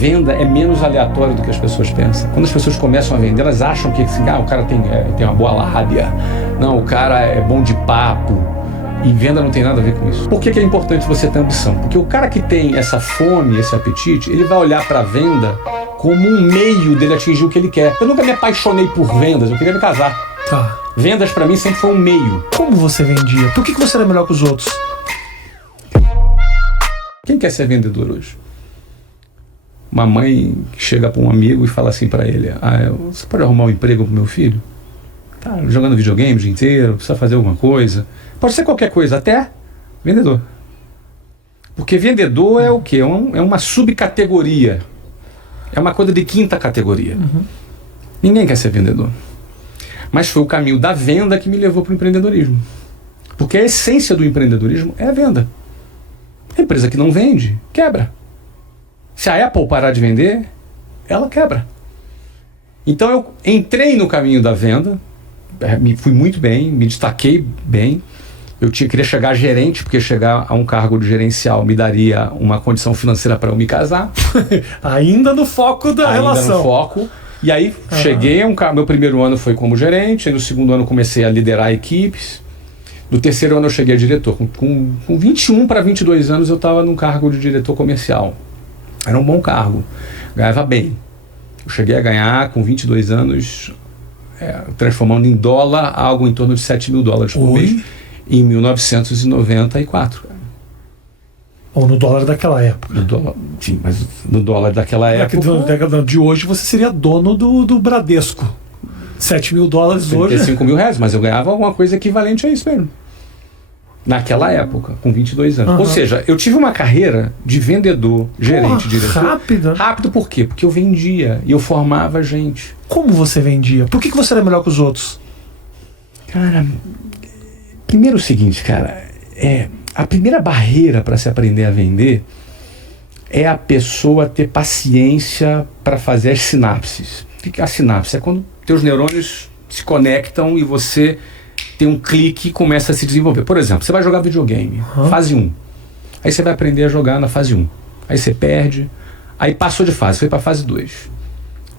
Venda é menos aleatório do que as pessoas pensam. Quando as pessoas começam a vender, elas acham que assim, o cara tem uma boa lábia, não, o cara é bom de papo, e venda não tem nada a ver com isso. Por que é importante você ter ambição? Porque o cara que tem essa fome, esse apetite, ele vai olhar para a venda como um meio dele atingir o que ele quer. Eu nunca me apaixonei por vendas, eu queria me casar. Tá. Vendas para mim sempre foi um meio. Como você vendia? Por que você era melhor que os outros? Quem quer ser vendedor hoje? Uma mãe que chega para um amigo e fala assim para ele: você pode arrumar um emprego pro meu filho? Tá jogando videogame o dia inteiro, precisa fazer alguma coisa. Pode ser qualquer coisa, até vendedor. Porque vendedor é o quê? É uma subcategoria. É uma coisa de quinta categoria. Uhum. Ninguém quer ser vendedor. Mas foi o caminho da venda que me levou para o empreendedorismo. Porque a essência do empreendedorismo é a venda. A empresa que não vende, quebra. Se a Apple parar de vender, ela quebra. Então eu entrei no caminho da venda, fui muito bem, me destaquei bem. Eu queria chegar a gerente, porque chegar a um cargo de gerencial me daria uma condição financeira para eu me casar. Ainda no foco da relação. Ainda no foco. E aí cheguei, meu primeiro ano foi como gerente, aí no segundo ano comecei a liderar equipes. No terceiro ano eu cheguei a diretor. Com 21 para 22 anos eu estava num cargo de diretor comercial. Era um bom cargo, ganhava bem. Eu cheguei a ganhar com 22 anos, transformando em dólar, algo em torno de $7.000 por mês, em 1994. Ou no dólar daquela época. No dólar, sim, mas no dólar daquela época... De hoje você seria dono do Bradesco. $7.000 hoje. R$35.000, mas eu ganhava alguma coisa equivalente a isso mesmo. Naquela época, com 22 anos. Ou seja, eu tive uma carreira de vendedor, gerente, diretor. Rápida. Rápido por quê? Porque eu vendia e eu formava gente. Como você vendia? Por que você era melhor que os outros? Cara, primeiro o seguinte, cara, a primeira barreira para se aprender a vender é a pessoa ter paciência para fazer as sinapses. O que é a sinapse? É quando teus neurônios se conectam e você tem um clique e começa a se desenvolver. Por exemplo, você vai jogar videogame, fase 1. Aí você vai aprender a jogar na fase 1. Aí você perde, aí passou de fase, foi para fase 2.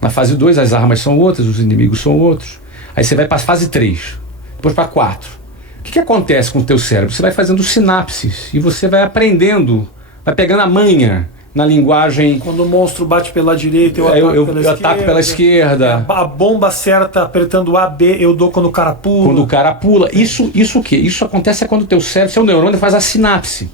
Na fase 2 as armas são outras, os inimigos são outros. Aí você vai para a fase 3, depois para 4. O que acontece com o teu cérebro? Você vai fazendo sinapses e você vai aprendendo, vai pegando a manha na linguagem. Quando o monstro bate pela direita, eu ataco pela esquerda. A bomba certa apertando A, B, eu dou quando o cara pula. Quando o cara pula. Isso o quê? Isso acontece quando o teu cérebro, seu neurônio faz a sinapse.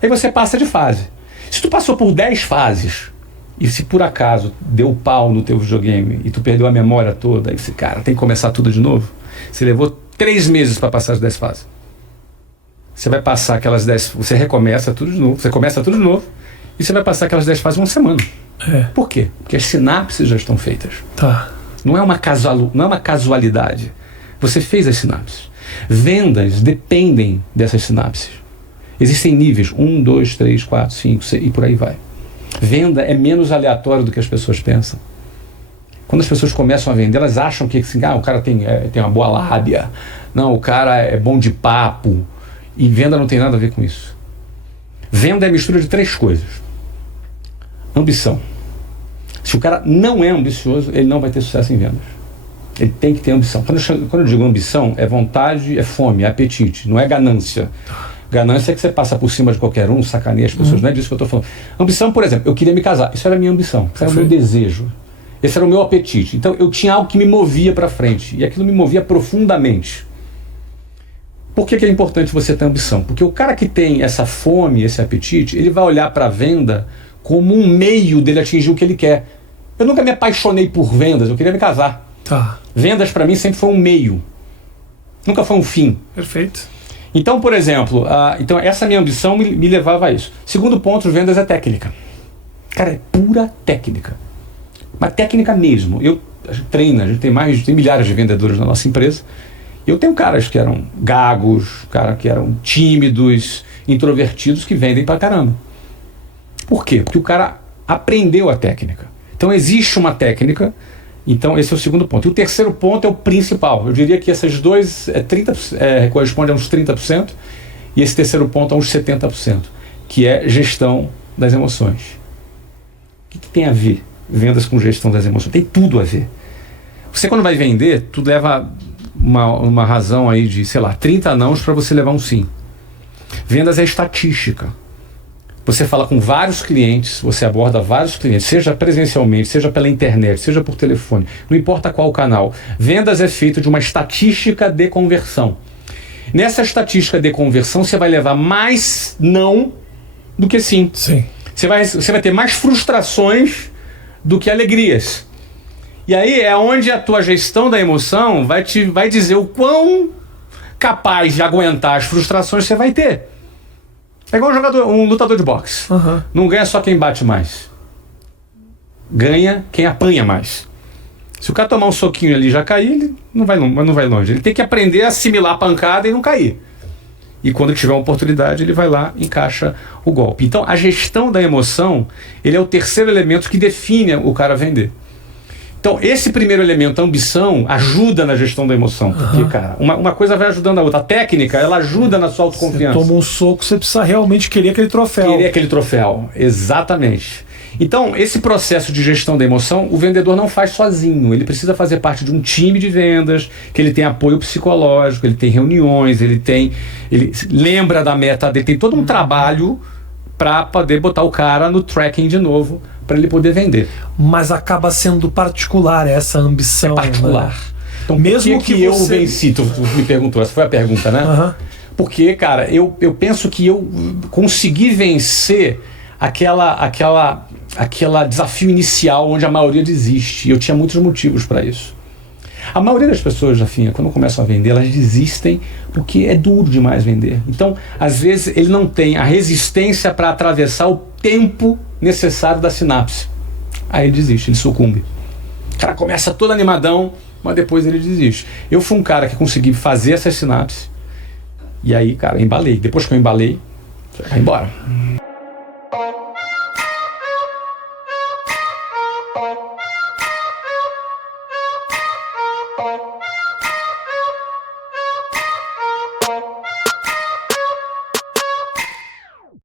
Aí você passa de fase. Se tu passou por 10 fases, e se por acaso deu pau no teu videogame e tu perdeu a memória toda, aí você, cara, tem que começar tudo de novo. Você levou 3 meses para passar as 10 fases. Você vai passar aquelas 10, você recomeça tudo de novo, você começa tudo de novo, e você vai passar aquelas 10 fases em uma semana. Por quê? Porque as sinapses já estão feitas. Tá. Não é uma casualidade. Você fez as sinapses. Vendas dependem dessas sinapses. Existem níveis, 1, 2, 3, 4, 5, 6, e por aí vai. Venda é menos aleatório do que as pessoas pensam. Quando as pessoas começam a vender, elas acham que assim, o cara tem uma boa lábia, não, o cara é bom de papo, e venda não tem nada a ver com isso. Venda é a mistura de 3 coisas. Ambição. Se o cara não é ambicioso, ele não vai ter sucesso em vendas. Ele tem que ter ambição. Quando eu digo ambição, é vontade, é fome, é apetite, não é ganância. Ganância é que você passa por cima de qualquer um, sacaneia as pessoas, não é disso que eu estou falando. Ambição, por exemplo, eu queria me casar, isso era a minha ambição, isso era o meu desejo, esse era o meu apetite. Então eu tinha algo que me movia para frente, e aquilo me movia profundamente. Por que é importante você ter ambição? Porque o cara que tem essa fome, esse apetite, ele vai olhar para a venda como um meio dele atingir o que ele quer. Eu nunca me apaixonei por vendas, eu queria me casar. Tá. Vendas para mim sempre foi um meio, nunca foi um fim. Perfeito. Então, por exemplo, então essa minha ambição me levava a isso. Segundo ponto, vendas é técnica. Cara, é pura técnica. Mas técnica mesmo. A gente tem milhares de vendedores na nossa empresa. Eu tenho caras que eram gagos, caras que eram tímidos, introvertidos, que vendem pra caramba. Por quê? Porque o cara aprendeu a técnica. Então existe uma técnica, então esse é o segundo ponto. E o terceiro ponto é o principal. Eu diria que esses dois correspondem a uns 30%, e esse terceiro ponto a uns 70%, que é gestão das emoções. que tem a ver vendas com gestão das emoções? Tem tudo a ver. Você, quando vai vender, tu leva uma razão aí de, sei lá, 30 nãos para você levar um sim. Vendas é estatística. Você fala com vários clientes, você aborda vários clientes, seja presencialmente, seja pela internet, seja por telefone, não importa qual canal. Vai é feito de uma estatística de conversão. Nessa estatística de conversão, você vai levar mais não do que sim. Sim. Você vai ter mais frustrações do que alegrias. E aí é onde a tua gestão da emoção vai dizer o quão capaz de aguentar as frustrações você vai ter. É igual um lutador de boxe. Uhum. Não ganha só quem bate mais. Ganha quem apanha mais. Se o cara tomar um soquinho ali e já cair, ele não vai longe. Ele tem que aprender a assimilar a pancada e não cair. E quando tiver uma oportunidade, ele vai lá e encaixa o golpe. Então, a gestão da emoção, ele é o terceiro elemento que define o cara vender. Então, esse primeiro elemento, a ambição, ajuda na gestão da emoção. Porque, cara, uma coisa vai ajudando a outra. A técnica, ela ajuda na sua autoconfiança. Você toma um soco, você precisa realmente querer aquele troféu. Querer aquele troféu, exatamente. Então, esse processo de gestão da emoção, o vendedor não faz sozinho. Ele precisa fazer parte de um time de vendas, que ele tem apoio psicológico, ele tem reuniões, ele lembra da meta dele, tem todo um trabalho para poder botar o cara no tracking de novo, para ele poder vender. Mas acaba sendo particular essa ambição. É particular. Né? Então, mesmo que eu você... venci? Tu me perguntou, essa foi a pergunta, né? Uhum. Porque, cara, eu penso que eu consegui vencer aquela desafio inicial onde a maioria desiste. E eu tinha muitos motivos para isso. A maioria das pessoas, Rafinha, quando começam a vender, elas desistem porque é duro demais vender. Então, às vezes, ele não tem a resistência para atravessar o tempo necessário da sinapse. Aí ele desiste, ele sucumbe. O cara começa todo animadão, mas depois ele desiste. Eu fui um cara que consegui fazer essa sinapse. E aí, cara, embalei. Depois que eu embalei, vai embora.